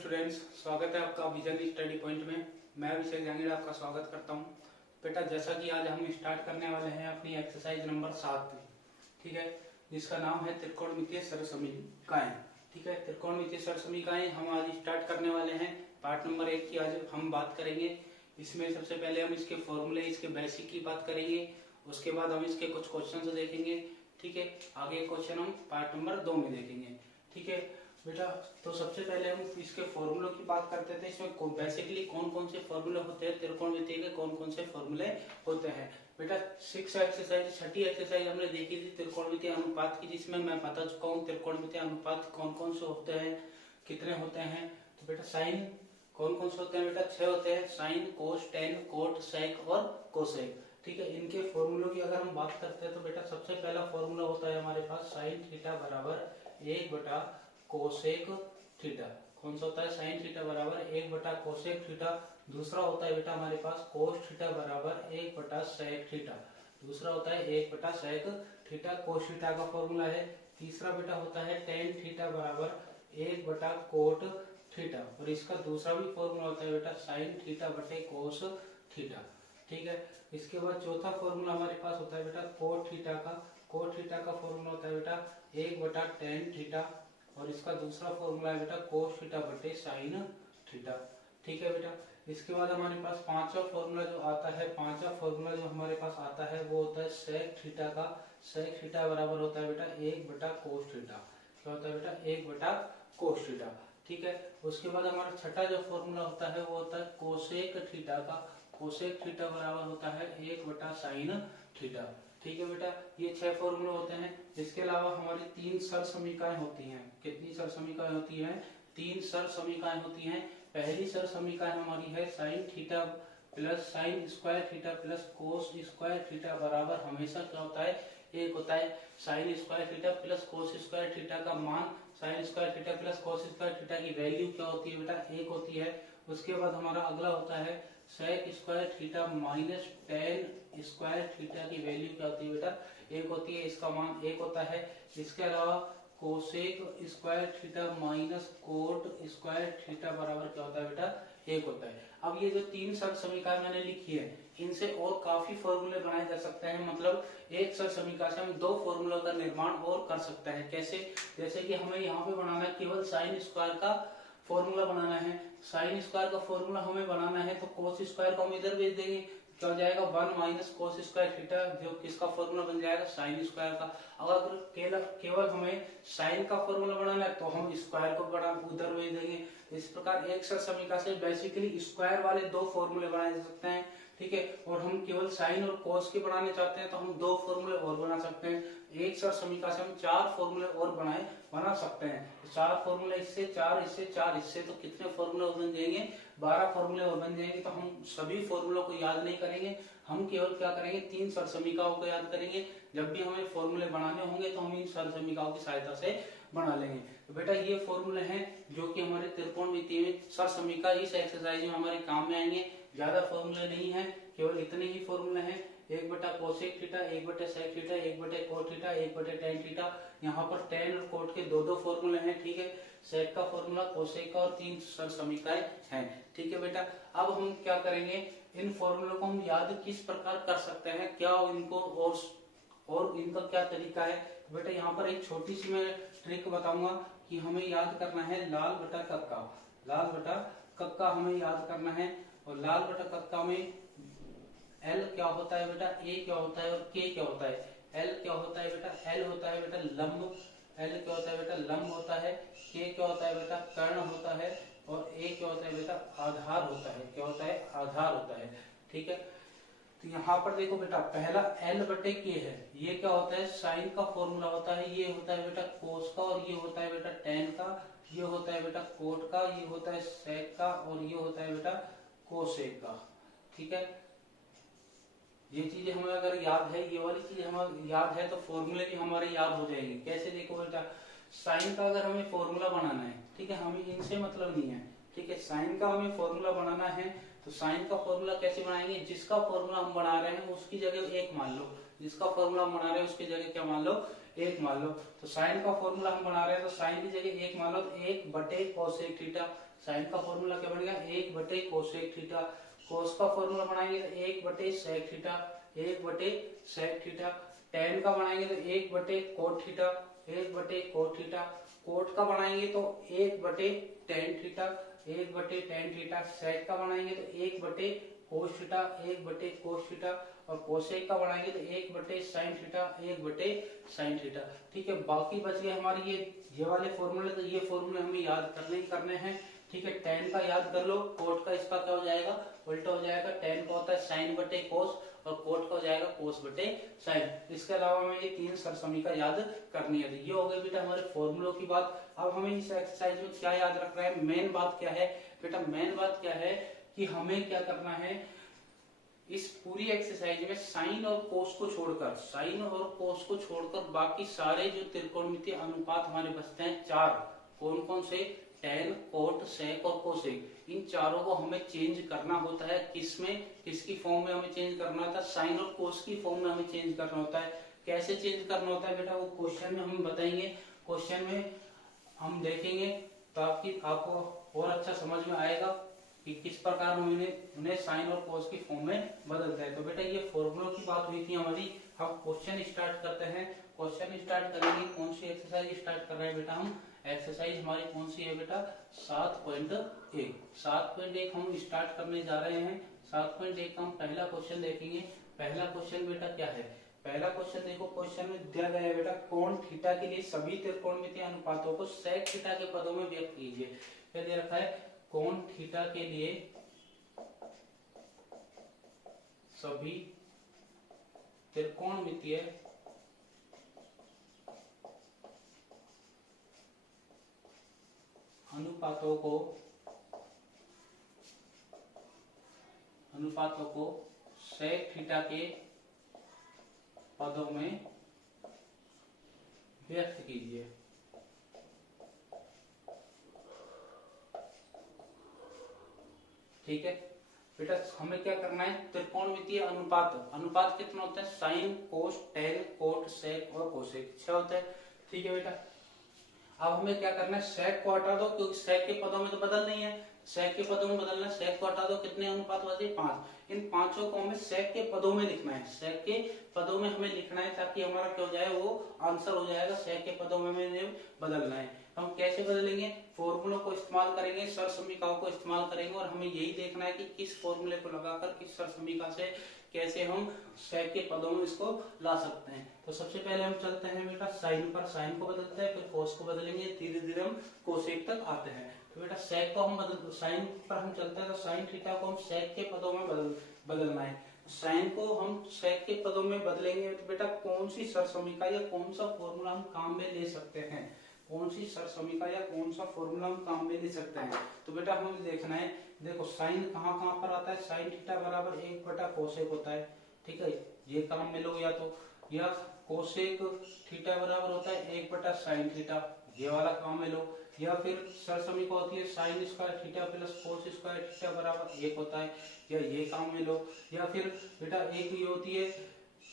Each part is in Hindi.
स्टूडेंट्स, स्वागत है आपका विजन स्टडी पॉइंट में। मैं अभिषेक जहांगीर आपका स्वागत करता हूं। बेटा, जैसा कि आज हम स्टार्ट करने वाले हैं अपनी एक्सरसाइज नंबर 7, ठीक है, जिसका नाम है त्रिकोणमितीय सरसमीकाएं। ठीक है, त्रिकोणमितीय सरसमीकाएं हम आज स्टार्ट करने वाले हैं। पार्ट नंबर 1 की आज हम बात करेंगे। इसमें सबसे पहले हम इसके फॉर्मूले, इसके बेसिक की बात करेंगे। उसके बाद हम इसके कुछ क्वेश्चन देखेंगे। ठीक है, आगे क्वेश्चन हम पार्ट नंबर 2 में देखेंगे। ठीक है बेटा, तो सबसे पहले हम इसके फॉर्मूलों की बात करते थे। इसमें बेसिकली कौन कौन से फॉर्मूले होते हैं, त्रिकोणमितीय के कौन कौन से फॉर्मूले होते हैं। बेटा, 6 एक्सरसाइज, छठी एक्सरसाइज हमने देखी थी त्रिकोणमितीय अनुपात की, जिसमें मैं बता चुका हूँ त्रिकोणमितीय अनुपात कौन कौन से होते हैं, कितने होते हैं। तो बेटा साइन कौन कौन से होते हैं, बेटा 6 होते हैं, साइन, कोस, टेन, कोट, सेक और कोसेक। ठीक है, इनके फॉर्मूलों की अगर हम बात करते हैं तो बेटा सबसे पहला फॉर्मूला होता है हमारे पास साइन थीटा बराबर 1 बटा कोसेक थीटा। कौन सा होता है, साइन थीटा बराबर 1 बटा कोसेक थीटा। दूसरा होता है बेटा हमारे पास कोस थीटा बराबर 1 बटा सेक थीटा। दूसरा होता है 1 बटा सेक थीटा, कोस थीटा का फॉर्मूला है। तीसरा बेटा होता है टेन थीटा बराबर 1 बटा कोट थीटा, और इसका दूसरा भी फॉर्मूला होता है बेटा साइन थीटा बटे कोस थीटा। ठीक है, इसके बाद चौथा फॉर्मूला हमारे पास होता है बेटा कोट थीटा का। कोट थीटा का फॉर्मूला होता है बेटा 1 बटा टेन थीटा, और इसका दूसरा फॉर्मूला है बेटा कोस थीटा बटे साइन थीटा। ठीक है बेटा, इसके बाद हमारे पास पांचवा फॉर्मूला जो आता है, पांचवा फॉर्मूला जो हमारे पास आता है वो होता है सेक थीटा का। सेक थीटा बराबर होता है बेटा 1 बटा कोस थीटा। क्या होता है बेटा, 1 बटा कोस थीटा। ठीक है, उसके बाद हमारा छठा जो फॉर्मूला होता है वो होता है कोसेक थीटा का। कोसेक थीटा बराबर होता है 1 बटा साइन थीटा। ठीक है बेटा, ये 6 फॉर्मूले होते हैं। इसके अलावा हमारी 3 सरसमीकाएं होती हैं। कितनी सरसमीकाएं होती हैं, 3 सरसमीकाएं होती हैं। पहली सरसमीकाएं हमारी है sine theta plus sign square theta plus cos square theta बराबर हमेशा क्या होता है, एक होता है sine square theta plus cos square theta का मान, sign square theta plus cos square theta की वैल्यू क्या होती है बेटा, 1 होती है। उसके बाद हमारा अगला होता है sec square theta minus tan square theta की वैल्यू क्या होती है बेटा, 1 होती है, इसका मान 1 होता है। इसके अलावा cosec square theta minus cot square theta बराबर क्या होता है बेटा, 1 होता है। अब ये जो 3 सरसमीकाएं मैंने लिखी है, इनसे और काफी फॉर्मूले बनाए जा सकते हैं। मतलब एक सरसमीका से हम 2 फॉर्मूलों का निर्माण और कर सकते हैं। कैसे, जैसे कि हमें यहाँ पे बनाना है केवल साइन स्क्वायर का फॉर्मूला बनाना है। साइन स्क्वायर का फॉर्मूला हमें बनाना है तो कोस स्क्वायर को हम इधर भेज देंगे, क्या हो जाएगा 1 माइनस कोस स्क्वायर थीटा, जो किसका फॉर्मूला बन जाएगा, साइन स्क्वायर का। अगर केवल हमें साइन का फॉर्मूला बनाना है तो हम स्क्वायर को बड़ा उधर भेज देंगे। इस प्रकार एक सरसमीका से बेसिकली स्क्वायर वाले 2 फॉर्मूले बनाए जा सकते हैं। ठीक है, और हम केवल साइन और कोस के बनाने चाहते हैं तो हम 2 फॉर्मूले और बना सकते हैं। एक सरसमीका से हम 4 फॉर्मूले और बना सकते हैं। 4 फॉर्मूले, इससे 4, इससे 4, इससे, तो कितने फॉर्मूले और बन जाएंगे, 12 फॉर्मूले और बन जाएंगे। तो हम सभी फॉर्मूलों को याद नहीं करेंगे, हम केवल क्या करेंगे, 3 सरसमीकाओं को याद करेंगे। जब भी हमें फॉर्मूले बनाने होंगे तो हम इन सरसमीकाओं की सहायता से बना लेंगे। तो बेटा ये फॉर्मूले हैं जो कि हमारे त्रिकोणमितीय में सरसमीका इस एक्सरसाइज में हमारे काम में आएंगे। ज्यादा फॉर्मूले नहीं है, केवल इतने ही फॉर्मूले हैं। 1 बटा कोसेक थीटा, 1 बटे सेक थीटा, 1 बटे कोट थीटा, 1 बटे टेन थीटा। यहाँ पर टेन और कोट के 2-2 फॉर्मूले हैं। ठीक है, सेक का फॉर्मूला, कोसेक का, और 3 सरसमीकाएं हैं। ठीक है बेटा, अब हम क्या करेंगे, इन फॉर्मूलों को हम याद किस प्रकार कर सकते हैं, क्या इनको और इनका क्या तरीका है। तो बेटा यहाँ पर एक छोटी सी मैं ट्रिक बताऊंगा कि हमें याद करना है लाल बटा कक्का। लाल बटा कक्का हमें याद करना है, और लाल बटा कक्का में एल क्या होता है बेटा, ए क्या होता है और के क्या होता है। एल क्या होता है बेटा, एल होता है बेटा लंब, एल क्या होता है बेटा लंब होता है। के क्या होता है बेटा कर्ण होता है, और ए क्या होता है बेटा आधार होता है। क्या होता है, आधार होता है। ठीक है, तो यहाँ पर देखो बेटा पहला एल बटे के है, ये क्या होता है, साइन का फॉर्मूला होता है। ये होता है बेटा कोस का, और ये होता है बेटा टेन का, ये होता है बेटा कोट का, ये होता है सेक का, और ये होता है बेटा कोसेक का। ठीक है, ये चीजें हमें अगर याद है, ये वाली चीज हमें याद है तो फॉर्मूले भी हमारे याद हो जाएंगे। कैसे, देखो बेटा साइन का अगर हमें फॉर्मूला बनाना है, ठीक है, हमें इनसे मतलब नहीं है। ठीक है, साइन का हमें फॉर्मूला बनाना है तो साइन का फॉर्मूला कैसे बनाएंगे, जिसका फॉर्मूला हम बना रहे हैं उसकी जगह 1 मान लो, जिसका फॉर्मूला हम बना रहे हैं उसकी जगह क्या मान लो, 1 मान लो। तो साइन का फॉर्मूला हम बना रहे हैं, तो साइन की जगह 1 मान लो, तो 1 बटे कोसेक थीटा। साइन का फॉर्मूला क्या बन गया, 1 बटे कोसेक थीटा। कोस का फॉर्मूला बनाएंगे तो 1 बटे सेक थीटा, 1 बटे सेक थीटा। टेन का बनाएंगे तो 1 बटे कोट थीटा, 1 बटे कोट थीटा। कोट का बनाएंगे तो 1 बटे टेन थीटा, 1 बटे टेन थीटा। सेक का बनाएंगे तो 1 बटे कोस थीटा, 1 बटे कोस थीटा। और कोसेक का बनाएंगे तो 1 बटे साइन थीटा, 1 बटे साइन थीटा। ठीक है, बाकी बच गए हमारे ये वाले फॉर्मूले। तो ये फॉर्मूले हमें याद करने हैं। ठीक है, टेन का याद कर लो, कोट का इसका क्या हो जाएगा, उल्टा हो जाएगा। टेन का होता है साइन बटे कोस और कोट का हो जाएगा कोस बटे साइन। इसके अलावा हमें ये 3 सरसमीका याद करनी है। तो ये हो गई बेटा हमारे फॉर्मूलों की बात। अब हमें इस एक्सरसाइज में क्या याद रखना है, मेन बात क्या है बेटा, मेन बात क्या है कि हमें क्या करना है, इस पूरी एक्सरसाइज में साइन और कोस को छोड़कर, साइन और कोस को छोड़कर बाकी सारे जो त्रिकोणमितीय अनुपात हमारे बचते हैं 4, कौन कौन से, टेन, कोट, सेक और कोसेक, इन चारों को हमें चेंज करना होता है। किसमें, किसकी फॉर्म में हमें चेंज करना होता है, साइन और कोस की फॉर्म में हमें चेंज करना होता है। कैसे चेंज करना होता है बेटा, वो क्वेश्चन में हम बताएंगे, क्वेश्चन में हम देखेंगे, ताकि आपको और अच्छा समझ में आएगा कि किस प्रकार हम उन्हें साइन और कोस की फॉर्म में बदलते हैं। तो बेटा ये फॉर्मूलों की बात हुई थी हमारी। हम क्वेश्चन स्टार्ट करते हैं। क्वेश्चन स्टार्ट करेंगे, कौन सी एक्सरसाइज स्टार्ट कर रहे हैं बेटा हम, एक्सरसाइज हमारी कौन सी है बेटा, 7.1। 7.1 हम स्टार्ट करने जा रहे हैं। 7.1 का हम पहला क्वेश्चन देखेंगे। पहला क्वेश्चन बेटा क्या है, पहला क्वेश्चन देखो, क्वेश्चन में दिया गया है बेटा, कोण थीटा के लिए सभी त्रिकोणमितीय अनुपातों को सेक थीटा के पदों में व्यक्त कीजिए। क्या दे रखा है, कोण थीटा के लिए सभी त्रिकोणमितीय अनुपातों को सेक थीटा के पदों में व्यक्त कीजिए। ठीक है बेटा, हमें क्या करना है, त्रिकोणमितीय अनुपात, अनुपात कितना होता है, साइन, कोस, टेन, कोट, सेक और कोसेक 6 होता है। ठीक है बेटा, अब हमें क्या करना है, सेक को हटा दो, क्योंकि सेक के पदों में तो बदल नहीं है, सेक के पदों में बदलना है। सेक को हटा दो, कितने अनुपात बचे, 5। इन पांचों को हमें सेक के पदों में लिखना है, सेक के पदों में हमें लिखना है, ताकि हमारा क्या हो जाए, वो आंसर हो जाएगा। सेक के पदों में हमें बदलना है। हम कैसे बदलेंगे, फॉर्मूलों को इस्तेमाल करेंगे, सरसमीकाओं को इस्तेमाल करेंगे, और हमें यही देखना है कि किस फॉर्मूले को लगाकर, किस सरसमीका से कैसे हम सेक के पदों में इसको ला सकते हैं। तो सबसे पहले हम चलते हैं बेटा साइन पर, साइन को बदलते हैं, फिर कोस को बदलेंगे, धीरे धीरे हम कोसेक तक आते हैं। तो बेटा सेक को हम बदल, साइन पर हम चलते हैं, तो साइन थीटा को हम सेक के पदों में बदलना है। साइन को हम सेक के पदों में बदलेंगे, तो बेटा कौन सी सरसमीका या कौन सा फॉर्मूला हम काम में ले सकते हैं, कौन सी सरसमीका या कौन सा फॉर्मूला हम काम में ले सकते हैं। तो बेटा हमें देखना है, देखो साइन कहाँ कहाँ पर आता है, साइन थीटा बराबर 1 बटा कोसेक होता है। ठीक है, ये काम में लो, या तो या कोसेक थीटा बराबर होता है 1 बटा साइन थीटा, ये वाला काम में लो, या फिर सरसमीका होती है sine square theta plus cos square theta बराबर 1 होता है, या ये काम में लो। या फिर बेटा एक ये होती है,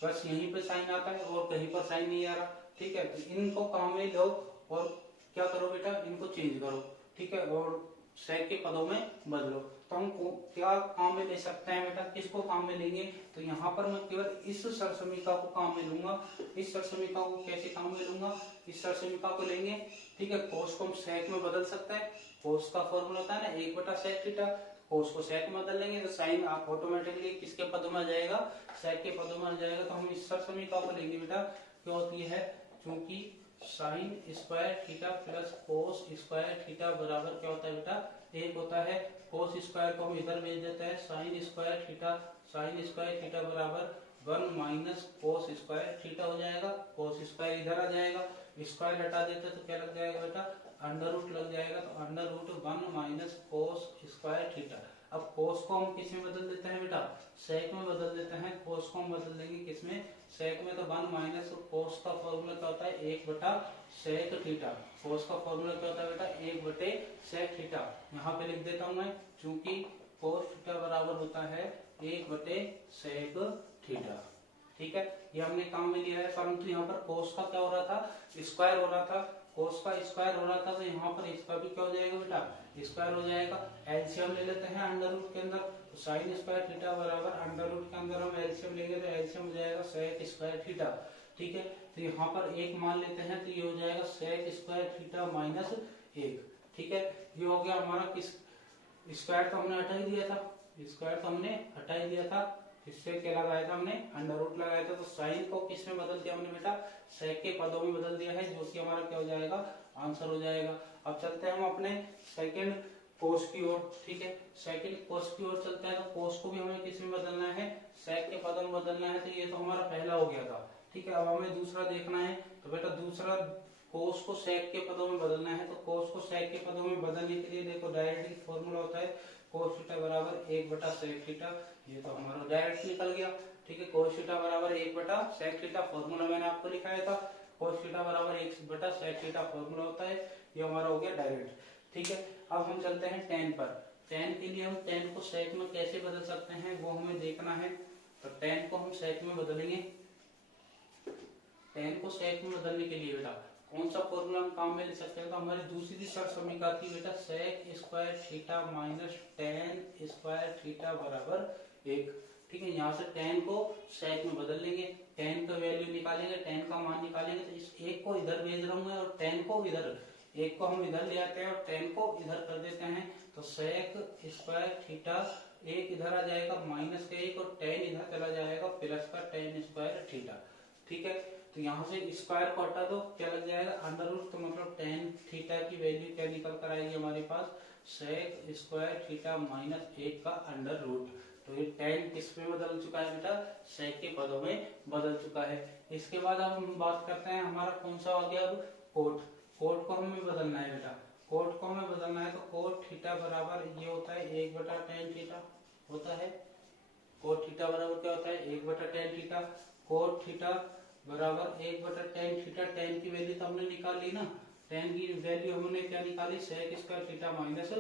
बस यहीं पे साइन आता है और कहीं पर साइन नहीं आ रहा। ठीक है, तो इनको काम में लो और क्या करो बेटा, इनको चेंज करो। ठीक है, और सेक के पदों में बदलो। तो हम क्या काम में ले सकते हैं बेटा, किसको काम में लेंगे, तो यहाँ पर मैं केवल इस सरसमीका को काम में लूंगा। इस सरसमीका को कैसे काम में लूंगा, इस सरसमीका को लेंगे। ठीक है, कोस को हम सेक में बदल सकते हैं, कोस का फॉर्मूला होता है ना 1 बटा सेक थीटा, कोस को सेक में बदल लेंगे तो साइन आप ऑटोमेटिकली किसके पदों में आ जाएगा, सेक के पदों में आ जाएगा। तो हम इस सरसमीका को लेंगे बेटा, क्या होती है, क्योंकि sign square theta plus cos square theta बराबर क्या होता है बेटा, 1 होता है। कोस स्क्वायर को हम इधर भेज देते हैं, साइन स्क्वायर थीटा बराबर 1 माइनस कोस स्क्वायर थीटा हो जाएगा। कोस स्क्वायर इधर आ जाएगा, स्क्वायर हटा देते तो क्या लग जाएगा बेटा, अंडर रूट लग जाएगा। तो under root 1 minus cos square theta. अब कोस को हम किस में बदल देते हैं बेटा, सेक में बदल देते हैं। कोस को हम बदल देंगे किसमें, सेक में। तो 1 माइनस कोस का फॉर्मूला क्या होता है, 1 बटा सेक थीटा। कोस का फॉर्मूला क्या होता है बेटा, 1 बटे सेक थीटा। यहाँ पे लिख देता हूं मैं, चूंकि कोस थीटा बराबर होता है 1 बटे सेक थीटा। ठीक है, ये हमने काम में लिया है, परंतु यहाँ पर कोस का क्या हो रहा था, स्क्वायर हो रहा था, कोस का स्क्वायर हो रहा था, तो यहाँ पर इसका भी क्या हो जाएगा बेटा, स्क्वायर हो जाएगा। एलसीएम ले लेते हैं अंडर रूट के अंदर, तो साइन स्क्वायर थीटा बराबर अंडर रूट के अंदर हम एलसीएम लेंगे तो एलसीएम हो जाएगा सेक स्क्वायर थीटा। ठीक है, तो यहाँ पर एक मान लेते हैं तो ये हो जाएगा सेक स्क्वायर थीटा माइनस 1। ठीक है, ये हो गया हमारा, किस स्क्वायर तो हमने हटा ही दिया था, स्क्वायर तो हमने हटा ही दिया था, इससे क्या लगाया था हमने, अंडर रूट लगाया था, तो साइन को किस में बदल दिया हमने बेटा, सेक के पदों में बदल दिया है, जो कि हमारा क्या हो जाएगा, आंसर हो जाएगा। अब चलते हैं हम अपने सेकंड कोस की ओर। ठीक है, सेकंड कोस की ओर चलते हैं, तो कोस को भी हमें किस में बदलना है, सेक के पदों में बदलना है, तो ये तो हमारा पहला हो गया था। ठीक है, अब हमें दूसरा देखना है, तो बेटा दूसरा कोस को सेक के पदों में बदलना है, तो कोस को सेक के पदों में बदलने के लिए देखो डायरेक्ट फॉर्मूला होता है कोस थीटा बराबर 1 बटा सेक थीटा, ये तो हमारा डायरेक्ट निकल गया। ठीक है, कोस थीटा बराबर 1 बटा सेक थीटा, फॉर्मूला मैंने आपको लिखाया था, कोस थीटा बराबर 1 बटा सेक थीटा फॉर्मूला होता है, ये हमारा हो गया डायरेक्ट। ठीक है, अब हम चलते हैं टेन पर। टेन के लिए हम टेन को सेक में कैसे बदल सकते हैं वो हमें देखना है, तो टेन को हम सेक में बदलेंगे। टेन को सेक में बदलने के लिए बेटा कौन सा फॉर्मूला हम काम में ले सकते हैं, तो हमारी दूसरी सरल समीकरण थी बेटा sec square theta minus tan square theta बराबर 1। ठीक है, यहाँ से टेन को सेक में बदल लेंगे, टेन का वैल्यू निकालेंगे, टेन का मान निकालेंगे, तो इस एक को इधर भेज रहा हूँ और टेन को इधर, एक को हम इधर ले आते हैं और टेन को इधर कर देते हैं, तो सेक स्क्वायर थीटा एक इधर आ जाएगा माइनस का 1 और टेन इधर चला जाएगा प्लस का टेन स्क्वायर थीटा। ठीक है, तो यहाँ से स्क्वायर को हटा दो, क्या लग जाएगा अंडर रूट, तो मतलब टेन थीटा की वैल्यू क्या निकल कर आएगी हमारे पास, सेक स्क्वायर थीटा माइनस 1 का अंडर रूट। तो ये टेन किस में बदल चुका है बेटा, सेक के पदों में बदल चुका है। इसके बाद अब हम बात करते हैं हमारा कौन सा आ गया, अब कोट। कोट को हमें बदलना है बेटा, कोट को हमें बदलना है, तो कोट थीटा बराबर ये होता है 1 बटा टेन थीटा होता है, कोट थीटा बराबर क्या होता है 1 बटा टेन थीटा, कोट थीटा बराबर 1 बटा टेन थीटा, टेन की वैल्यू तो हमने निकाल ली ना, टेन की वैल्यू हमने क्या निकाली, सेक स्क्वायर थीटा माइनस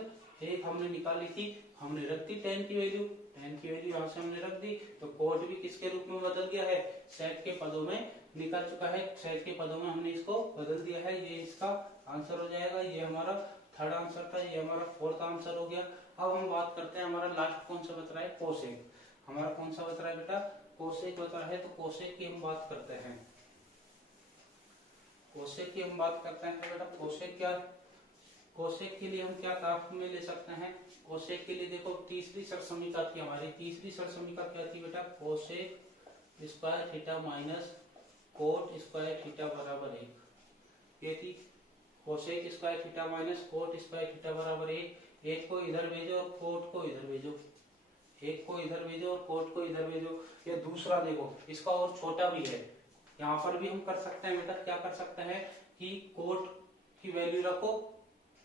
1 हमने निकाली थी, हमने रख दी टेन की वैल्यू, टेन की वैल्यू यहाँ से हमने रख दी, तो कोट भी किसके रूप में बदल गया है, सेक के पदों में निकल चुका है, सेक के पदों में हमने इसको बदल दिया है, ये इसका आंसर हो जाएगा, ये हमारा थर्ड आंसर था, ये हमारा फोर्थ आंसर हो गया। अब हम बात करते हैं हमारा लास्ट कौन सा बच रहा है, कोसेक। हमारा कौन सा बच रहा है बेटा, कोसेक बच रहा है, तो कोसेक की हम बात करते हैं, कोसेक की हम बात करते हैं, तो बेटा कोसेक क्या, कोसेक के लिए हम क्या काम में ले सकते हैं, कोसेक के लिए देखो तीसरी सरल समीकरण थी हमारी, तीसरी सरल समीकरण क्या थी बेटा, cosec square theta minus cot square theta बराबर 1, ये थी cosec square theta minus cot square theta बराबर 1। एक को इधर भेजो और कोट को इधर भेजो, एक को इधर भेजो और कोट को इधर भेजो। या दूसरा देखो, इसका और छोटा भी है, यहाँ पर भी हम कर सकते हैं बेटा, क्या कर सकते हैं कि कोट की वैल्यू रखो,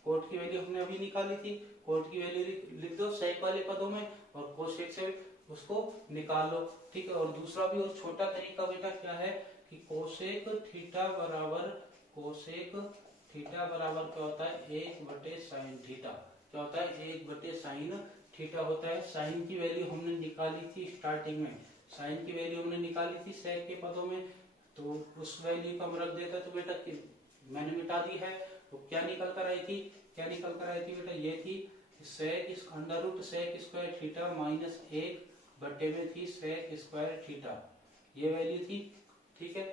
कोट की वैल्यू हमने अभी निकाली थी, कोट की वैल्यू लिख दो सेक वाले पदों में और कोसेक से उसको निकाल लो। ठीक है, और दूसरा भी और छोटा तरीका बेटा क्या है कि कोसेक थीटा बराबर, कोसेक थीटा बराबर क्या होता है 1 बटे साइन थीटा, क्या होता है 1 बटे साइन थीटा होता है। साइन की वैल्यू हमने निकाली थी स्टार्टिंग में, साइन की वैल्यू हमने निकाली थी सेक के पदों में, तो उस वैल्यू को हम रख देते तो बेटा मैंने मिटा दी है, तो क्या निकल कर आई थी, क्या निकल कर आई थी बेटा, ये थी सेक इस under root sec square theta minus 1 बटे में थी सेक स्क्वायर थीटा, ये वैल्यू थी। ठीक है,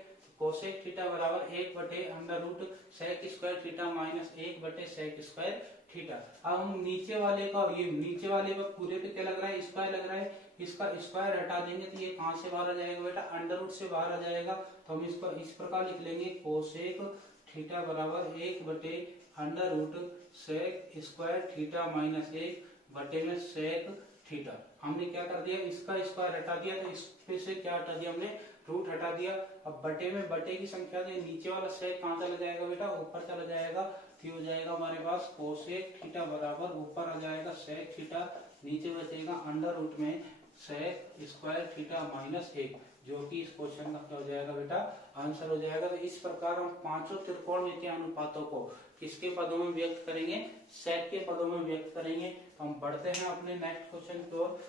कोसेक थीटा बराबर 1 बटे under root sec square theta minus 1 बटे सेक स्क्वायर थीटा। अब हम नीचे वाले का, ये नीचे वाले का पूरे पे क्या लग रहा है, स्क्वायर लग रहा है, इसका स्क्वायर हटा देंगे तो ये कहां से बाहर आ जाएगा बेटा, अंडर रूट से बाहर आ जाएगा, तो हम इसको इस प्रकार लिख लेंगे कोसेक थीटा बराबर 1 बटे under root sec square theta minus 1 बटे में सेक थीटा। हमने क्या कर दिया, इसका स्क्वायर हटा दिया, तो इस पे से क्या हटा दिया हमने, रूट हटा दिया। अब बटे में बटे की संख्या, तो नीचे वाला सेक कहाँ चला जाएगा बेटा, ऊपर चला जाएगा, तो हो जाएगा हमारे पास कोसेक थीटा बराबर ऊपर आ जाएगा सेक थीटा, नीचे बचेगा अंडर रूट में सेक स्क्वायर थीटा माइनस 1, जो कि इस क्वेश्चन का क्या हो जाएगा बेटा, आंसर हो जाएगा। तो इस प्रकार हम पांचों त्रिकोणमितीय अनुपातों को किसके पदों में व्यक्त करेंगे, सेक के पदों में व्यक्त करेंगे। तो हम बढ़ते हैं अपने नेक्स्ट क्वेश्चन की ओर,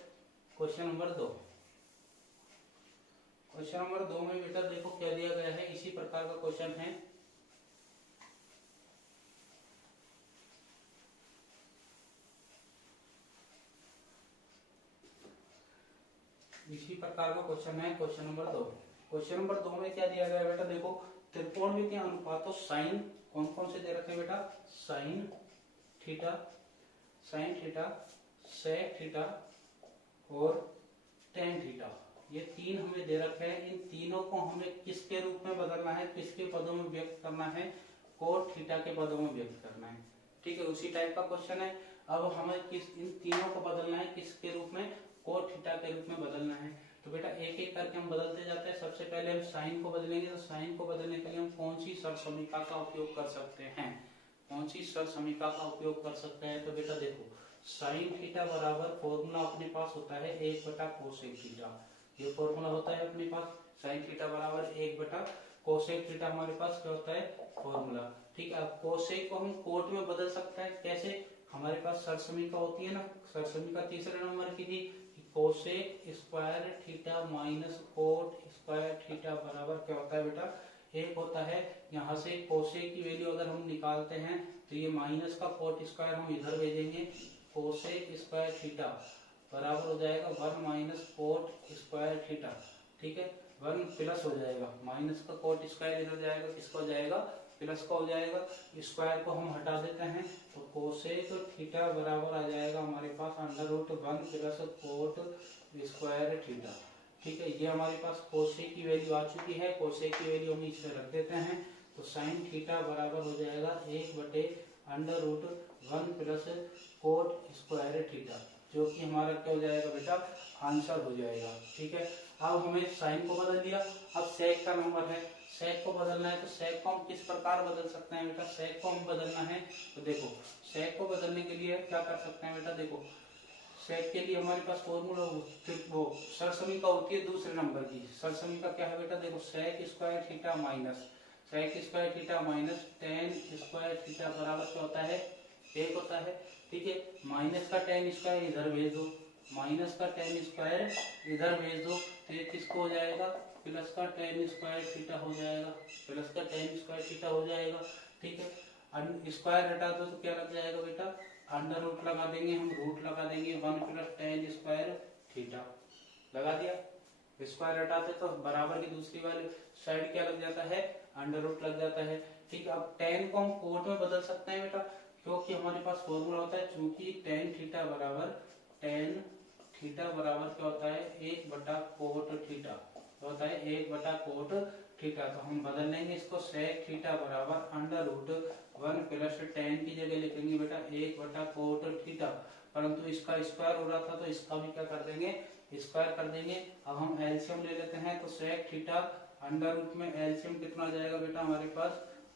क्वेश्चन नंबर 2। क्वेश्चन नंबर 2 में बेटा देखो क्या दिया गया है, इसी प्रकार का क्वेश्चन है। इसी प्रकार का क्वेश्चन है क्वेश्चन नंबर 2। क्वेश्चन नंबर 2 में क्या दिया गया है बेटा, देखो त्रिकोणमितीय अनुपातों साइन कौन कौन से दे रखे हैं बेटा, साइन थीटा, सेक थीटा और टेन थीटा, ये तीन हमें दे रखे हैं। इन तीनों को हमें किसके रूप में बदलना है, किसके पदों में व्यक्त करना है, कोट थीटा के पदों में व्यक्त करना है। ठीक है, उसी टाइप का क्वेश्चन है। अब हमें किस इन तीनों को बदलना है, किसके रूप में, कोट थीटा के रूप में बदलना है। तो बेटा एक एक करके हम बदलते जाते हैं। सबसे पहले हम साइन को बदलेंगे, तो साइन को बदलने के लिए हम कौन सी सरसमीका का उपयोग कर सकते हैं, कौन सी सरसमीका का उपयोग कर सकते हैं। तो बेटा देखो साइन थीटा बराबर फॉर्मूला अपने पास होता है 1 बटा कोसेक थीटा, ये फॉर्मूला होता है अपने पास। साइन थीटा बराबर 1 बटा कोसेक थीटा हमारे पास क्या होता है, फॉर्मूला। ठीक है, अब कोसेक को हम कोट में बदल सकते हैं, कैसे, हमारे पास सरसमीका होती है ना, सरसमीका तीसरे नंबर की थी, cosec square theta minus cot square theta बराबर क्या होता है बेटा, एक होता है। यहाँ से कोसेक की वैल्यू अगर हम निकालते हैं तो ये माइनस का कोट स्क्वायर हम इधर भेजेंगे, कोसेक स्क्वायर थीटा बराबर हो जाएगा 1 माइनस कोट स्क्वायर थीटा। ठीक है, 1 प्लस हो जाएगा, माइनस का कोट स्क्वायर इधर जाएगा, किसका हो जाएगा, प्लस का हो जाएगा। स्क्वायर को हम हटा देते हैं तो कोसेक थीटा बराबर आ जाएगा हमारे पास √1 प्लस कोट स्क्वायर थीटा। ठीक है, ये हमारे पास कोसेक की वैल्यू आ चुकी है, कोसेक की वैल्यू हम इसमें रख देते हैं। तो साइन थीटा बराबर हो जाएगा 1/√1 प्लस कोट स्क्वायर थीटा, जो कि हमारा क्या हो जाएगा बेटा, आंसर हो जाएगा। ठीक है, अब हमें साइन को बदल दिया, अब सेक का नंबर है, सेक को बदलना है। तो सेक को हम किस प्रकार बदल सकते हैं बेटा, सेक को हम बदलना है तो देखो सेक को बदलने के लिए क्या कर सकते हैं बेटा, देखो सेक के लिए हमारे पास फॉर्मूला वो सरसमीका होती है दूसरे नंबर की। सरसमीका क्या है बेटा, देखो sec square theta minus tan square theta बराबर क्या होता है, 1 होता है। ठीक है, माइनस का टेन स्क्वायर इधर भेज दो, माइनस का टेन स्क्वायर इधर भेज दो, तो ये किसको हो जाएगा, प्लस का टेन स्क्वायर थीटा हो जाएगा, प्लस का टेन स्क्वायर थीटा हो जाएगा। ठीक है, स्क्वायर हटा दो तो क्या लग जाएगा बेटा, अंडर रूट लगा देंगे, हम रूट लगा देंगे 1 प्लस टेन स्क्वायर थीटा, लगा दिया। स्क्वायर हटाते तो बराबर की दूसरी वाली साइड क्या लग जाता है, अंडर रूट लग जाता है। ठीक है, अब टेन को हम कोट में बदल सकते हैं बेटा, क्योंकि हमारे पास फॉर्मूला होता है, चूंकि टेन थीटा बराबर क्या होता है, 1/कोट थीटा होता है, 1/कोट थीटा। तो हम बदल लेंगे इसको, सेक थीटा बराबर √1 प्लस टेन की जगह लिखेंगे बेटा 1/कोट थीटा, परंतु इसका स्क्वायर हो रहा था तो इसका भी क्या कर देंगे, स्क्वायर कर देंगे। अब हम एलसीएम ले लेते हैं, तो सेक थीटा अंडर रूट में एलसीएम कितना आ जाएगा बेटा हमारे पास,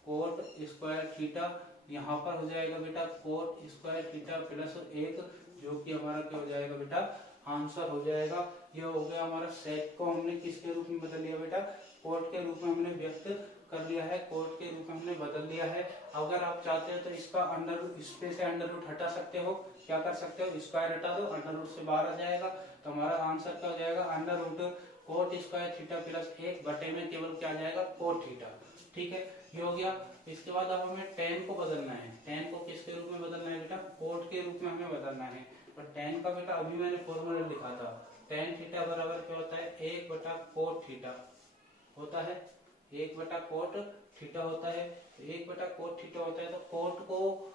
कोट स्क्वायर थीटा, यहाँ पर हो जाएगा बेटा कोट स्क्वायर थीटा प्लस 1, जो कि हमारा क्या हो जाएगा बेटा, आंसर हो जाएगा। ये हो गया हमारा सेक को हमने किसके रूप में बदल लिया बेटा, कोट के रूप में हमने व्यक्त कर लिया है, कोट के रूप में हमने बदल लिया है। अगर आप चाहते हो तो इसका अंडर रूट, इसपे से अंडर रूट हटा सकते हो, क्या कर सकते हो, स्क्वायर हटा दो, अंडर रूट से बाहर आ जाएगा, तो हमारा आंसर क्या हो जाएगा, under root cot square theta plus 1 बटे में केवल क्या आ जाएगा, कोट थीटा। ठीक है, ये हो गया। इसके बाद अब हमें टेन को बदलना है, टेन को किसके रूप में बदलना है बेटा, कोट के रूप में हमें बदलना है। और टेन का बेटा अभी मैंने फॉर्मूला लिखा था, टेन थीटा बराबर क्या होता है, 1/कोट थीटा होता है, 1/कोट थीटा होता है। 1/कोट थीटा होता है, तो कोट को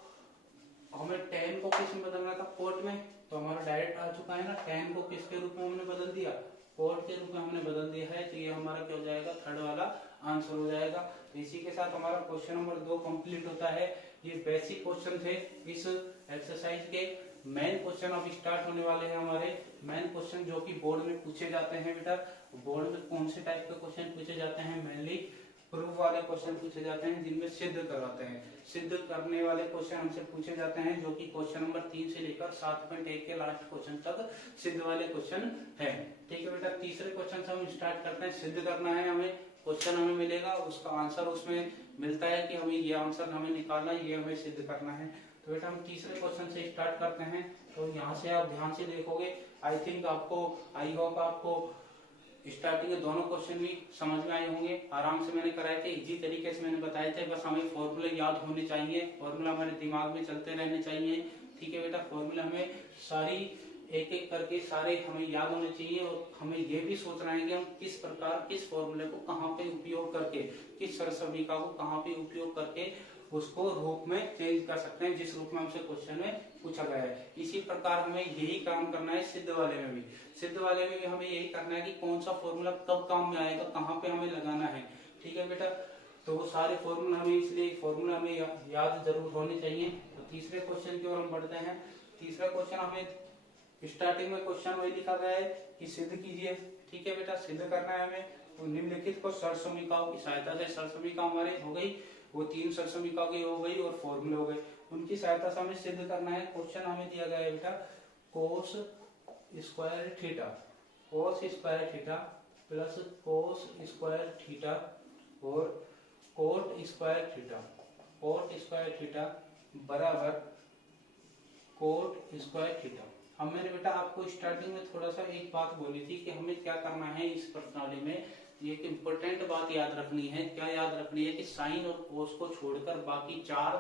हमें टेन को किस में बदलना था, कोट में, तो हमारा डायरेक्ट आ चुका है ना, टेन को किसके रूप में हमने बदल दिया, कोट के रूप में हमने बदल दिया है। तो ये हमारा क्या हो जाएगा, थर्ड वाला आंसर हो जाएगा। तो इसी के साथ हमारा क्वेश्चन नंबर 2 कंप्लीट होता है। ये बेसिक क्वेश्चन थे इस एक्सरसाइज के। मेन क्वेश्चन अब स्टार्ट होने वाले हैं हमारे, मेन क्वेश्चन जो कि बोर्ड में पूछे जाते हैं बेटा। बोर्ड में कौन से टाइप के क्वेश्चन पूछे जाते हैं, मेनली प्रूफ वाले क्वेश्चन पूछे जाते हैं, जिनमें सिद्ध करवाते हैं। सिद्ध करने वाले क्वेश्चन हमसे पूछे जाते हैं, जो कि क्वेश्चन नंबर 3 से लेकर 7.1 के लास्ट क्वेश्चन तक सिद्ध वाले क्वेश्चन है। ठीक है बेटा, तीसरे क्वेश्चन से हम स्टार्ट करते हैं। सिद्ध करना है हमें, क्वेश्चन हमें मिलेगा, उसका आंसर उसमें मिलता है कि हमें ये आंसर हमें निकालना है, ये हमें सिद्ध करना है। तो बेटा हम तीसरे क्वेश्चन से स्टार्ट करते हैं। तो यहाँ से आप ध्यान से देखोगे, आई होप आपको स्टार्टिंग के दोनों क्वेश्चन भी समझ में आए होंगे, आराम से मैंने कराए थे, इजी तरीके से मैंने बताए थे। बस हमें फॉर्मूले याद होने चाहिए, फॉर्मूला हमारे दिमाग में चलते रहने चाहिए। ठीक है बेटा, फॉर्मूला हमें सारी एक एक करके सारे हमें याद होने चाहिए, और हमें ये भी सोचना है कि हम किस प्रकार किस फॉर्मूले को कहाँ पे उपयोग करके, किस सरसमीका को कहाँ पे उपयोग करके उसको रूप में चेंज कर सकते हैं, जिस रूप में हमसे क्वेश्चन में पूछा गया है। इसी प्रकार हमें यही काम करना है सिद्ध वाले में भी। सिद्ध वाले में भी हमें यही करना है कि कौन सा फॉर्मूला कब काम में आएगा, कहाँ पे हमें लगाना है। ठीक है बेटा, तो वो सारे फॉर्मूला हमें, इसलिए फॉर्मूला हमें याद जरूर होने चाहिए। तो तीसरे क्वेश्चन की ओर हम बढ़ते हैं। तीसरा क्वेश्चन हमें स्टार्टिंग में क्वेश्चन वही लिखा गया है कि सिद्ध कीजिए। ठीक है बेटा, सिद्ध करना है हमें। तो निम्नलिखित को सरसमीकाओं की सहायता से, सरसमीका हमारे हो गई, वो 3 सरसमीकाओं की हो गई और फॉर्मूले हो गए, उनकी सहायता से हमें सिद्ध करना है। क्वेश्चन हमें दिया गया है बेटा cos square theta, cos square theta plus cos square theta और cot square theta, cot square theta बराबर कोट स्क्वायर थीटा। अब मैंने बेटा आपको स्टार्टिंग में थोड़ा सा एक बात बोली थी कि हमें क्या करना है इस प्रणाली में। एक इम्पोर्टेंट बात याद रखनी है। क्या याद रखनी है कि साइन और कोस को छोड़कर बाकी 4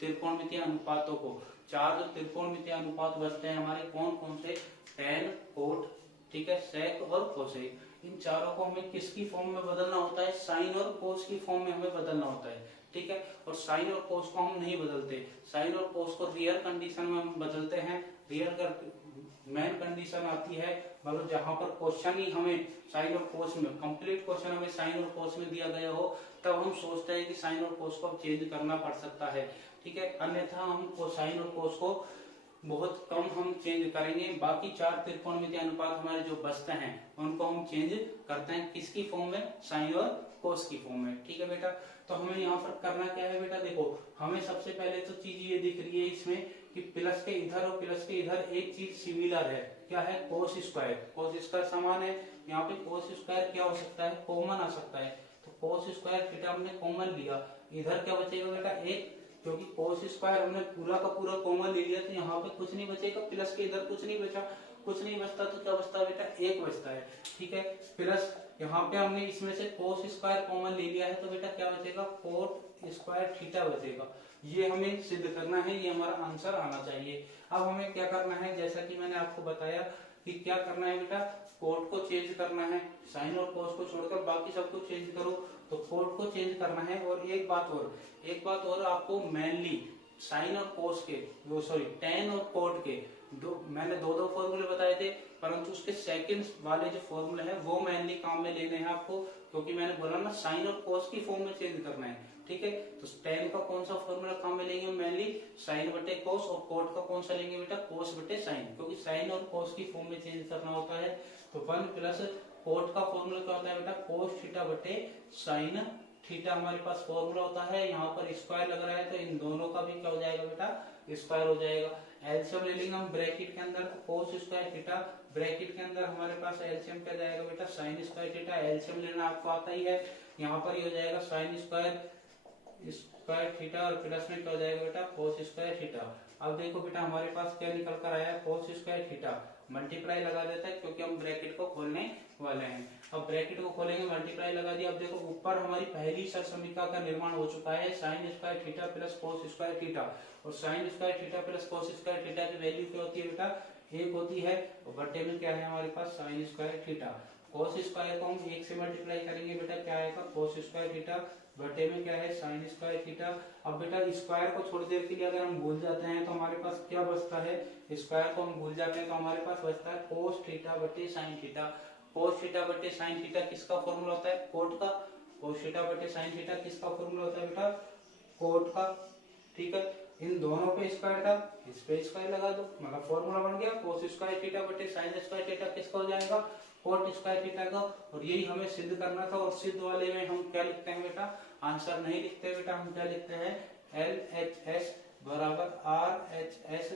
त्रिकोणमितीय अनुपातों को, 4 जो त्रिकोणमितीय अनुपात बचते हैं हमारे, कौन कौन से, टेन, कोट, ठीक है, सेक और कोसेक, इन चारों को हमें किसकी फॉर्म में बदलना होता है, साइन और कोस की फॉर्म में हमें बदलना होता है। ठीक है, और साइन और कोस को हम नहीं बदलते, साइन और कोस को रियल कंडीशन में हम बदलते हैं। रियल मेन कंडीशन आती है मतलब जहां पर क्वेश्चन ही हमें साइन और कोस में, कंप्लीट क्वेश्चन हमें साइन और कोस में दिया गया हो, तब हम सोचते हैं कि साइन और कोस को चेंज करना पड़ सकता है। ठीक है, अन्यथा हम साइन और कोस को बहुत कम हम चेंज करेंगे। बाकी 4 त्रिकोणमितीय अनुपात हमारे जो बचते हैं उनको हम चेंज करते हैं किसकी फॉर्म में, साइन और कोस की फॉर्म में। ठीक है बेटा, तो हमें यहाँ पर करना क्या है बेटा, देखो हमें सबसे पहले तो चीज ये दिख रही है इसमें कि प्लस के इधर और प्लस के इधर एक चीज सिमिलर है। क्या है, कोस स्क्वायर, कोस स्क्वायर समान है। यहाँ पे कोस स्क्वायर क्या हो सकता है, कॉमन आ सकता है। तो कोस स्क्वायर थीटा हमने कॉमन लिया, इधर क्या बचेगा बेटा, एक, क्योंकि कोस स्क्वायर हमने पूरा का पूरा कॉमन ले लिया, तो यहाँ पे कुछ नहीं बचेगा, प्लस के इधर कुछ नहीं बचा, कुछ नहीं बचता तो क्या बचता है बेटा, एक बचता है। ठीक है, प्लस यहाँ पे हमने इसमें से कोस स्क्वायर कॉमन ले लिया है, तो बेटा क्या बचेगा, कोट स्क्वायर थीटा बचेगा। ये हमें सिद्ध करना है, ये हमारा आंसर आना चाहिए। अब हमें क्या करना है, जैसा कि मैंने आपको बताया कि क्या करना है बेटा, कोट को चेंज करना है, साइन और कोस को छोड़कर बाकी सबको चेंज करो, तो कोट को चेंज करना है। और एक बात और आपको मेनली साइन और कोस के, सॉरी टेन और कोट के मैंने दो फॉर्मूले बताए थे, परंतु उसके सेकंड वाले जो फॉर्मूले हैं वो मेनली काम में लेने हैं आपको, क्योंकि मैंने बोला ना साइन और कोस की फॉर्म में चेंज करना है। ठीक है, तो टेन का कौन सा फॉर्मूला काम में लेंगे, मेनली साइन बटे कोस, और कोट का कौन सा लेंगे बेटा, कोस बटे साइन, क्योंकि साइन और कोस की फॉर्म में चेंज करना होता है। तो 1 प्लस कोट का फॉर्मूला क्या होता है बेटा, कोस थीटा बटे साइन थीटा हमारे पास फॉर्मूला होता है। यहाँ पर स्क्वायर लग रहा है तो इन दोनों का भी क्या हो जाएगा बेटा, स्क्वायर हो जाएगा। एलसीएम ले लेंगे हम ब्रैकेट के अंदर, कोस स्क्वायर थीटा, ब्रैकेट के अंदर हमारे पास एलसीएम क्या जाएगा बेटा, साइन स्क्वायर थीटा, एलसीएम लेना आपको आता ही है। यहाँ पर ये हो जाएगा साइन स्क्वायर थीटा और प्लस में क्या हो जाएगा बेटा, कोस स्क्वायर थीटा। अब देखो बेटा हमारे पास क्या निकल कर आया है, कोस स्क्वायर थीटा, मल्टीप्लाई लगा देता है क्योंकि हम ब्रैकेट को खोलने वाले हैं। अब ब्रैकेट को खोलेंगे, मल्टीप्लाई लगा दिया। अब देखो ऊपर हमारी पहली सरसमीका का निर्माण हो चुका है, sine square theta plus cos square theta, और sine square theta plus cos square theta की वैल्यू क्या होती है बेटा, 1 होती है, और बटे में क्या है हमारे पास, sine square theta. Cos square को हम 1 से मल्टीप्लाई करेंगे बेटा, क्या आएगा, कोस स्क्वायर थीटा, बटे में क्या है, साइन स्क्वायर थीटा। अब बेटा स्क्वायर को थोड़ी देर के लिए अगर हम भूल जाते हैं तो हमारे पास क्या बचता है, स्क्वायर को हम भूल जाते हैं तो हमारे पास बचता है कोस थीटा बटे साइन थीटा। कोस थीटा बटे साइन थीटा किसका फॉर्मूला होता है, कोट का। कोस थीटा बटे साइन थीटा किसका फॉर्मूला होता है बेटा, कोट का। ठीक है, इन दोनों पे स्क्वायर था, इस पे स्क्वायर लगा दो, मतलब फॉर्मूला बन गया कोस स्क्वायर थीटा बटे साइन स्क्वायर थीटा किसका हो जाएगा, कोट स्क्वायर थीटा का। और यही हमें सिद्ध करना था। और सिद्ध वाले में हम क्या लिखते हैं बेटा, आंसर नहीं लिखते बेटा, हम क्या लिखते हैं, LHS बराबर RHS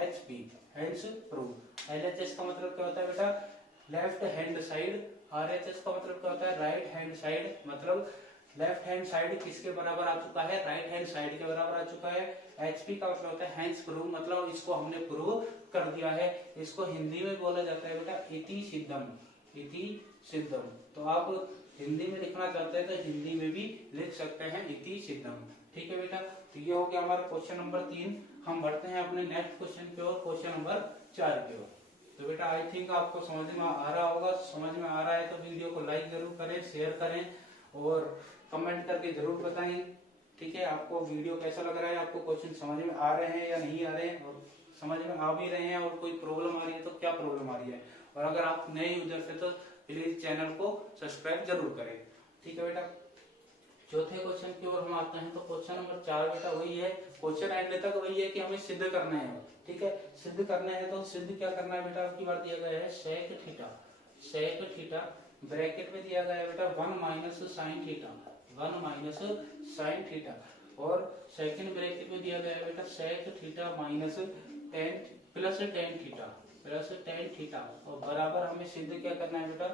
HP, hence prove. LHS का मतलब क्या होता है बेटा, लेफ्ट हैंड साइड, RHS का मतलब क्या होता है, राइट हैंड साइड, मतलब लेफ्ट हैंड साइड किसके बराबर आ चुका है, राइट हैंड साइड के बराबर आ चुका है। HP का मतलब होता है हैंस प्रूव, मतलब इसको हमने प्रूव कर दिया है। इसको हिंदी में बोला जाता है बेटा इति सिद्धम, इति सिद्धम। तो आप हिंदी में लिखना चाहते हैं तो हिंदी में भी लिख सकते हैं इति सिद्धम। ठीक है बेटा, तो ये हो गया हमारा क्वेश्चन नंबर 3। हम बढ़ते हैं अपने नेक्स्ट क्वेश्चन की ओर, क्वेश्चन नंबर 4 की ओर। तो बेटा आई थिंक आपको समझ में आ रहा होगा। समझ में आ रहा है तो वीडियो को लाइक जरूर करें, शेयर करें और कमेंट करके जरूर बताएं। ठीक है, आपको वीडियो कैसा लग रहा है, आपको क्वेश्चन समझ में आ रहे हैं या नहीं आ रहे हैं, और समझ में आ भी रहे हैं और कोई प्रॉब्लम आ रही है तो क्या प्रॉब्लम आ रही है। और अगर आप नए यूजर थे तो प्लीज चैनल को सब्सक्राइब जरूर करें। ठीक है बेटा, चौथे क्वेश्चन की ओर हम आते हैं। तो क्वेश्चन नंबर 4 बेटा वही है, क्वेश्चन एंड तक वही है कि हमें सिद्ध करना है। ठीक है, सिद्ध करना है तो सिद्ध क्या करना है बेटा, आपकी बार दिया गया है sec theta. Sec theta bracket में दिया गया है बेटा 1 minus sine theta, 1 minus sine theta, और सेकंड ब्रैकेट में दिया गया है बेटा sec theta minus tan plus tan theta, plus tan theta, और बराबर हमें सिद्ध क्या करना है बेटा,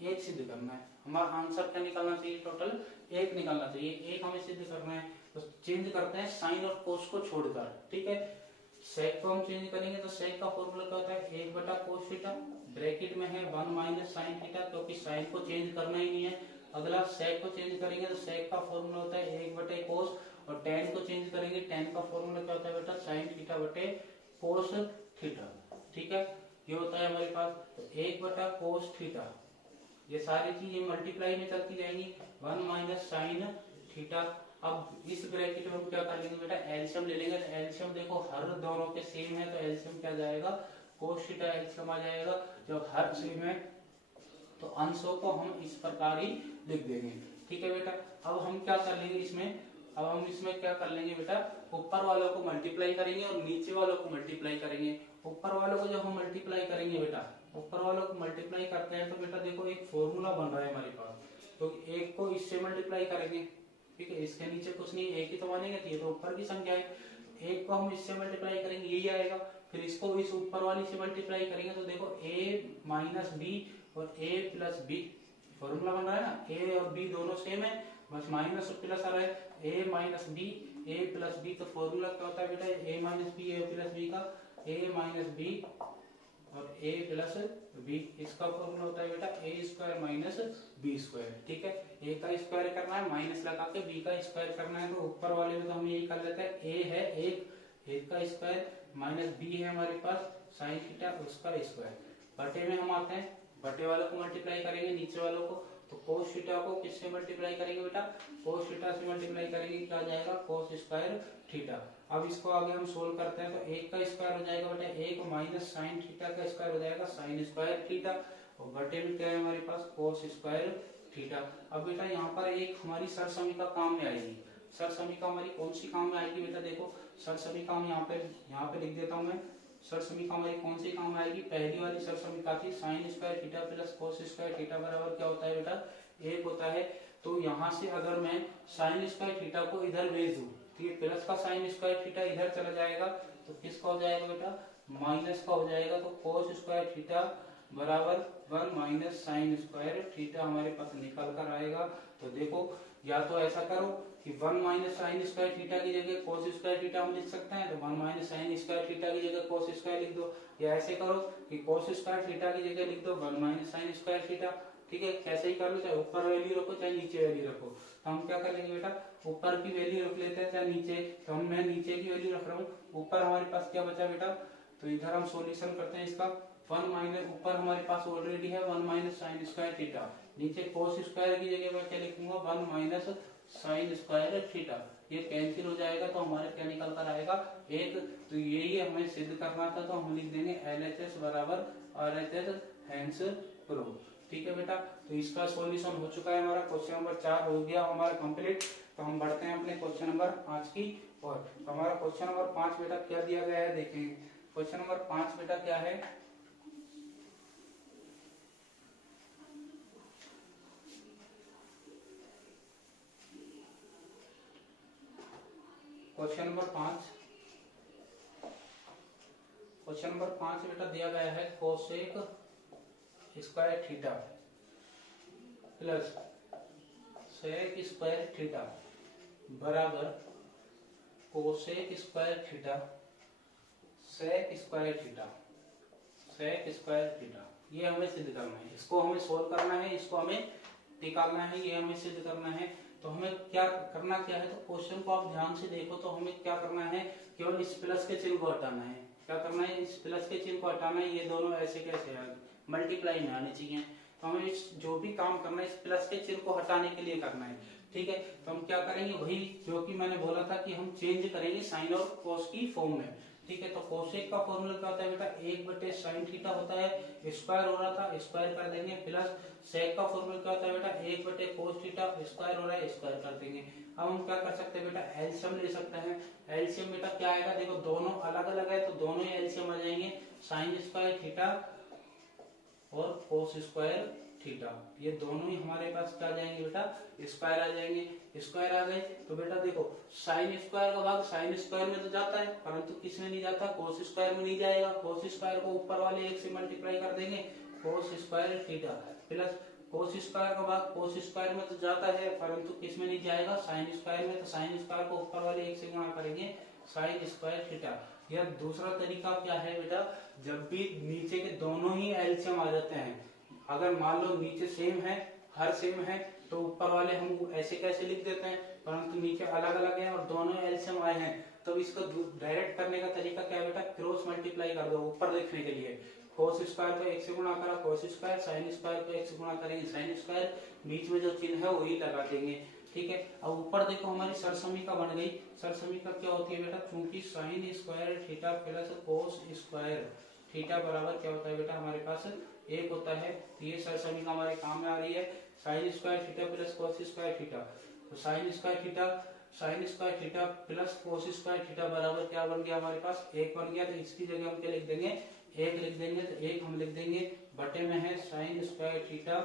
एक सिद्ध करना है। हमारा आंसर क्या निकलना चाहिए, टोटल 1 निकलना चाहिए। 1 हमें सिद्ध करना है तो चेंज करते हैं साइन और कोस को छोड़कर। ठीक है, सेक को हम चेंज करेंगे तो सेक का फॉर्मूला क्या होता है, 1 बटा कोस थीटा, ब्रैकेट में है 1 माइनस साइन थीटा, क्योंकि साइन को चेंज करना ही नहीं है। अगला सेक को चेंज करेंगे तो सेक का फॉर्मूला होता है 1 बटे कोस, और टेन को चेंज करेंगे, टेन का फॉर्मूला क्या होता है बेटा, साइन थीटा बटे कोस थीटा। ठीक है, ये होता है हमारे पास तो 1 बटा कोस थीटा। ये सारी चीजें मल्टीप्लाई में चलती जाएंगी, 1 माइनस साइन थीटा। अब इस ब्रैकेट में हम क्या कर लेंगे बेटा, एलसीएम ले लेंगे। तो एलसीएम देखो हर दोनों के सेम है तो एलसीएम क्या जाएगा, कोस थीटा एलसीएम आ जाएगा। जब हर सेम है तो अंशों को हम इस प्रकार ही लिख देंगे। ठीक है बेटा, अब हम क्या कर लेंगे इसमें, अब हम इसमें क्या कर लेंगे बेटा, ऊपर वालों को मल्टीप्लाई करेंगे और नीचे वालों को मल्टीप्लाई करेंगे। ऊपर वालों को जब हम मल्टीप्लाई करेंगे बेटा, ऊपर वालों को मल्टीप्लाई करते हैं तो बेटा देखो एक फॉर्मूला बन रहा है हमारे पास, तो एक को इससे मल्टीप्लाई करेंगे। ठीक है, इसके नीचे कुछ नहीं, एक ही तो मानेंगे, तो ये तो ऊपर की संख्या है। एक को हम इससे मल्टीप्लाई करेंगे, यही आएगा। फिर इसको इस ऊपर वाली से मल्टीप्लाई करेंगे तो देखो a माइनस बी और a प्लस बी, फॉर्मूला बन रहा है ना, a और b दोनों सेम है, बस माइनस और प्लस आ रहा है, a minus b a plus b. तो फॉर्मूला क्या होता है बेटा, a minus b a plus b का, a माइनस बी और a प्लस बी, इसका फॉर्मूला होता है बेटा a square minus b square. ठीक है, a का स्क्वायर करना है, माइनस लगा के b का स्क्वायर करना है। तो ऊपर वाले में तो हम यही कर लेते हैं, a है एक का स्क्वायर माइनस b है हमारे पास साइन थीटा उसका स्क्वायर। बटे में हम आते हैं, बटे वालों को मल्टीप्लाई करेंगे नीचे वालों को, तो कोस थीटा को किससे मल्टीप्लाई करेंगे बेटा, कोस थीटा से मल्टीप्लाई करेंगे, क्या जाएगा कोस स्क्वायर थीटा। अब इसको आगे हम सोल्व करते हैं तो 1 का स्क्वायर हो जाएगा बेटा 1 माइनस साइन थीटा का स्क्वायर हो जाएगा साइन स्क्वायर थीटा, और बटे में क्या है हमारे पास कोस स्क्वायर थीटा। अब बेटा यहाँ पर एक हमारी सरसमीका काम में आएगी। सरसमीका हमारी कौन सी काम में आएगी बेटा, देखो सरसमीका हम यहाँ पे लिख देता हूँ मैं। सरसमीका हमारी कौन सी काम में आएगी, पहली वाली सरसमीका थी sign square theta plus cos square theta बराबर क्या होता है बेटा, 1 होता है। तो यहाँ से अगर मैं साइन स्क्वायर थीटा को इधर भेज दूं तो ये प्लस का साइन स्क्वायर थीटा इधर चला जाएगा, तो किसका हो जाएगा बेटा, माइनस का हो जाएगा। तो कोस स्क्वायर थीटा बराबर 1 माइनस साइन स्क्वायर थीटा हमारे पास निकल कर आएगा। तो देखो या तो ऐसा करो कि 1 माइनस साइन स्क्वायर थीटा की जगह कोस स्क्वायर थीटा हम लिख सकते हैं, तो 1 माइनस साइन स्क्वायर थीटा की जगह कोस स्क्वायर लिख दो, या ऐसे करो कि कोस स्क्वायर थीटा की जगह लिख दो 1 माइनस साइन स्क्वायर थीटा। ठीक है, कैसे ही कर लो, चाहे ऊपर वैल्यू रखो चाहे नीचे वैल्यू रखो। तो हम क्या करेंगे बेटा, ऊपर की वैल्यू रख लेते हैं चाहे नीचे, तो मैं नीचे की वैल्यू रख रहा हूँ। ऊपर हमारे पास क्या बचा बेटा, तो इधर हम सॉल्यूशन करते हैं इसका। 1 माइनस ऊपर हमारे पास ऑलरेडी है 1 माइनस साइन स्क्वायर थीटा, नीचे कोस स्क्वायर की जगह मैं क्या लिखूंगा 1 माइनस साइन स्क्वायर थीटा। ये कैंसिल हो जाएगा तो हमारे क्या निकल कर आएगा 1। तो यही हमें सिद्ध करना था, तो हम लिख देंगे LHS बराबर RHS हैंस प्रूव। ठीक है बेटा, तो इसका सॉल्यूशन हो चुका है हमारा, क्वेश्चन नंबर 4 हो गया हमारा कंप्लीट। तो हम बढ़ते हैं अपने क्वेश्चन नंबर 5 की और हमारा क्वेश्चन नंबर 5 बेटा क्या दिया गया है देखेंगे। क्वेश्चन नंबर 5 बेटा क्या है, क्वेश्चन नंबर 5 बेटा दिया गया है cosec square theta plus sec square theta बराबर cosec square theta sec square theta, sec square theta. ये हमें सिद्ध करना है, इसको हमें सोल्व करना है, इसको हमें निकालना है, ये हमें सिद्ध करना है। तो हमें क्या करना क्या है, तो क्वेश्चन को आप ध्यान से देखो तो हमें क्या करना है, केवल इस प्लस के चिन्ह को हटाना है। क्या करना है, इस प्लस के चिन्ह को हटाना है। ये दोनों ऐसे कैसे आ मल्टीप्लाई में आने चाहिए। तो हमें इस जो भी काम करना है इस प्लस के चिन्ह को हटाने के लिए करना है। ठीक है, तो हम क्या करेंगे, वही जो कि मैंने बोला था कि हम चेंज करेंगे साइन और कोस की फॉर्म में। ठीक है, तो कोसेक का फॉर्मूला क्या होता है बेटा, 1/sin थीटा होता है, स्क्वायर हो रहा था स्क्वायर कर देंगे, प्लस सेक का फॉर्मूला क्या होता है बेटा, 1/cos थीटा, स्क्वायर हो रहा है स्क्वायर कर देंगे। अब हम क्या कर सकते हैं बेटा, एलसीएम ले सकते हैं। एलसीएम बेटा क्या आएगा, देखो दोनों अलग अलग है तो दोनों ही एलसीएम आ जाएंगे, साइन स्क्वायर थीटा और कोस स्क्वायर थीटा, ये दोनों ही हमारे पास क्या आ जाएंगे बेटा, स्क्वायर आ जाएंगे। स्क्वायर आ गए तो बेटा देखो साइन स्क्वायर का भाग साइन स्क्वायर में तो जाता है, परंतु किस में नहीं जाता, कोस स्क्वायर में नहीं जाएगा। कोस स्क्वायर को ऊपर वाले एक से मल्टीप्लाई कर देंगे, कोस square theta, plus cos square का भाग कोस स्क्वायर में तो जाता है, परंतु किस में नहीं जाएगा, साइन स्क्वायर में। तो साइन स्क्वायर को ऊपर वाले एक से गुणा करेंगे, साइन स्क्वायर थीटा। यह दूसरा तरीका क्या है बेटा, जब भी नीचे के दोनों ही एलसीएम आ जाते हैं, अगर मान लो नीचे सेम है, हर सेम है, तो ऊपर वाले हम ऐसे कैसे लिख देते हैं, परंतु नीचे अलग अलग है और दोनों एलसीएम आए हैं, तो इसको डायरेक्ट करने का तरीका क्या है बेटा, क्रॉस मल्टीप्लाई कर दो ऊपर देखने के लिए। कोस स्क्वायर को 1 से गुणा करा कोस स्क्वायर, साइन स्क्वायर को 1 से गुणा करेंगे साइन स्क्वायर, बीच में जो चिन्ह है वही लगा देंगे। ठीक है, अब ऊपर देखो हमारी सरसमीका बन गई। सरसमीका क्या होती है बेटा, चूंकि sign square theta plus cos square theta बराबर क्या होता है बेटा, हमारे पास 1 होता है। तो ये सरसमीका हमारे काम में आ रही है, sine square theta plus cos square theta. तो sine square theta plus cos square theta बराबर क्या बन गया, हमारे पास 1 बन गया। तो इसकी जगह हम क्या लिख देंगे, 1 लिख देंगे। तो 1 हम लिख देंगे, बटे में है sine square theta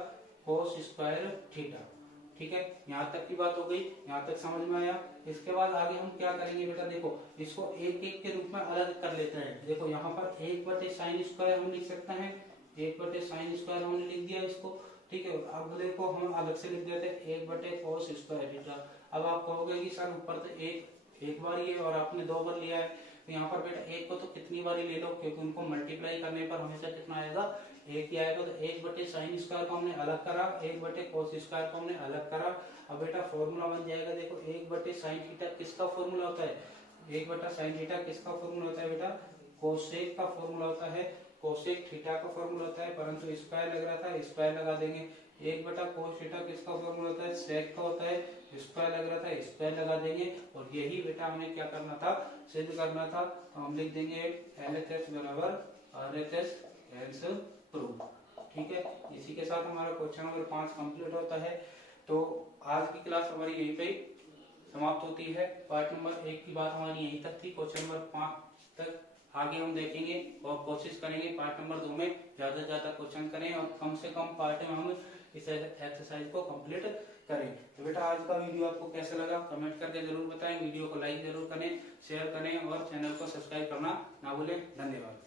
cos square theta. ठीक है, यहाँ तक की बात हो गई, यहाँ तक समझ में आया। इसके बाद आगे हम क्या करेंगे बेटा, देखो इसको एक एक के रूप में अलग कर लेते हैं। देखो यहाँ पर 1/sin स्क्वायर हम लिख सकते हैं, 1/sin स्क्वायर हमने लिख दिया इसको। ठीक है, अब देखो हम अलग से लिख देते हैं 1/cos स्क्वायर थीटा। अब आप कहोगे कि सर ऊपर तो एक बार ही है और आपने 2 बार लिया है, तो यहाँ पर बेटा 1 को तो कितनी बार ले लो, क्योंकि उनको मल्टीप्लाई करने पर हमेशा कितना आएगा, 1 ही आएगा। तो 1/sin स्क्वायर को हमने अलग करा, 1/cos स्क्वायर को हमने अलग करा। अब बेटा फॉर्मूला बन जाएगा, देखो 1/sin थीटा किसका फॉर्मूला होता है, 1/sin थीटा किसका फॉर्मूला होता है बेटा, कोसेक का फॉर्मूला होता है, कोसेक थीटा का फॉर्मूला होता है, परंतु स्क्वायर लग रहा था स्क्वायर लगा देंगे। 1/cos थीटा किसका फॉर्मूला होता है, सेक का होता है, स्क्वायर लग रहा था स्क्वायर लगा देंगे। और यही बेटा हमें क्या करना था, सिद्ध करना था। तो हम लिख देंगे LHS बराबर RHS हेल्स प्रूफ। ठीक है, इसी के साथ हमारा क्वेश्चन नंबर 5 कंप्लीट होता है। तो आज की क्लास हमारी यहीं पे समाप्त होती है। पार्ट नंबर 1 की बात हमारी यहीं तक थी, क्वेश्चन नंबर 5 तक आगे हम देखेंगे और कोशिश करेंगे पार्ट नंबर 2 में ज्यादा से ज्यादा क्वेश्चन करें और कम से कम पार्ट में हम इस एक्सरसाइज को कंप्लीट करें। तो बेटा आज का वीडियो आपको कैसा लगा कमेंट करके जरूर बताएं, वीडियो को लाइक जरूर करें, शेयर करें और चैनल को सब्सक्राइब करना ना भूलें। धन्यवाद।